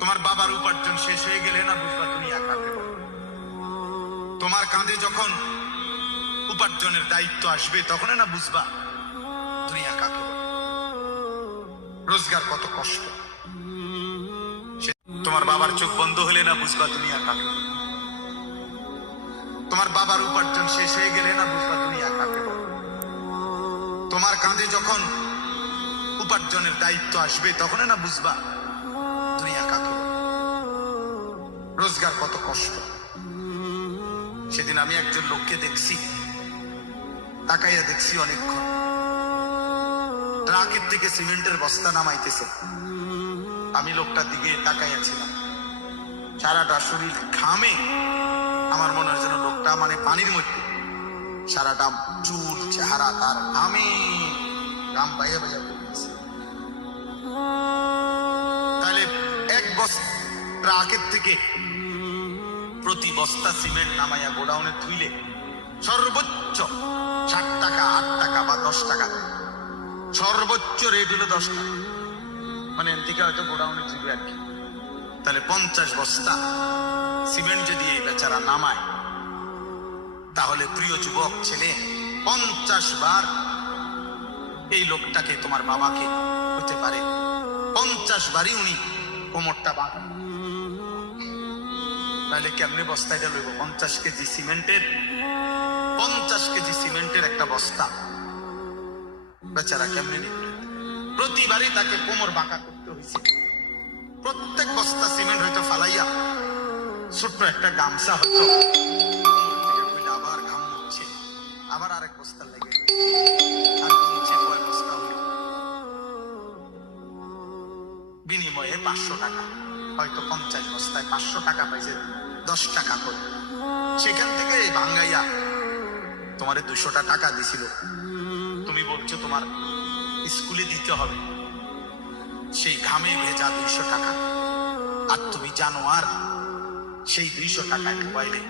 তোমার বাবার উপার্জন শেষ হয়ে গেলে না বুঝবা দুনিয়া কাকে বলে। তোমার কাঁধে যখন উপার্জনের দায়িত্ব আসবে তখন না বুঝবা দুনিয়া কাকে বলে, রোজগার কত কষ্ট। তোমার বাবার চোখ বন্ধ হলে না বুঝবা দুনিয়া কাকে বলে। তোমার বাবার উপার্জন শেষ হয়ে গেলে না বুঝবা দুনিয়া কাকে বলে। তোমার কাঁধে যখন উপার্জনের দায়িত্ব আসবে তখন না বুঝবা দুনিয়া কাকে বলে, রোজগার কত কষ্ট। সেদিন আমি একজন লোককে দেখছি, তাকাইয়া দেখছি অনেকক্ষণ, ট্রাকের থেকে সিমেন্টের বস্তা নামাইতেছে। আমি লোকটার দিকে তাকাইয়াছিলাম, সারাটা শরীর ঘামে, আমার মনে হয় যেন লোকটা মানে পানির মধ্যে, সারাটা চুল চেহারা তার ঘামে, ঘাম বাইয়া বাইয়া পড়তেছে। তাহলে এক বস্তা ট্রাকের থেকে প্রতি বস্তা সিমেন্ট নামাইয়া গোডাউনে ধুইলে সর্বোচ্চ 60 টাকা, 8 টাকা বা 10 টাকা, সর্বোচ্চ রেট হলো 10 টাকা, মানে এর থেকে হয়তো গোডাউনে ধুইবে আর কি। তাহলে 50 বস্তা সিমেন্ট যদি এই বেচারা নামায়, তাহলে প্রিয় যুবক ছেলে 50 বার এই লোকটাকে, তোমার বাবাকে হতে পারে 50 বারই উনি কোমরটা বাঁধা। তাহলে কেমনে বস্তায় লইব 50 কেজি সিমেন্টের, 50 কেজি সিমেন্টের একটা বস্তা বেচারা কেমনে নিবে? প্রতিবারই তাকে কোমর বাঁকা করতে হয়েছে। প্রত্যেক বস্তা সিমেন্ট হয়তো ফালাইয়া ছোট্ট একটা গামছা হতো, আবার ঘাম মুছছে, আবার আরেক বস্তা লেগে আর মুছছে, কয় বস্তা হলো, বিনিময়ে 500 টাকা। হয়তো 50 বস্তায় 500 টাকা পাইছে, 10 টাকা করে। সেখান থেকে ভাঙ্গাইয়া তোমারে 200 টাকা দিছিল, তুমি বলছো তোমার স্কুলে দিতে হবে, সেই ঘামে ভেজা 200 টাকা। আর তুমি জানো আর সেই 200 টাকায় মোবাইলে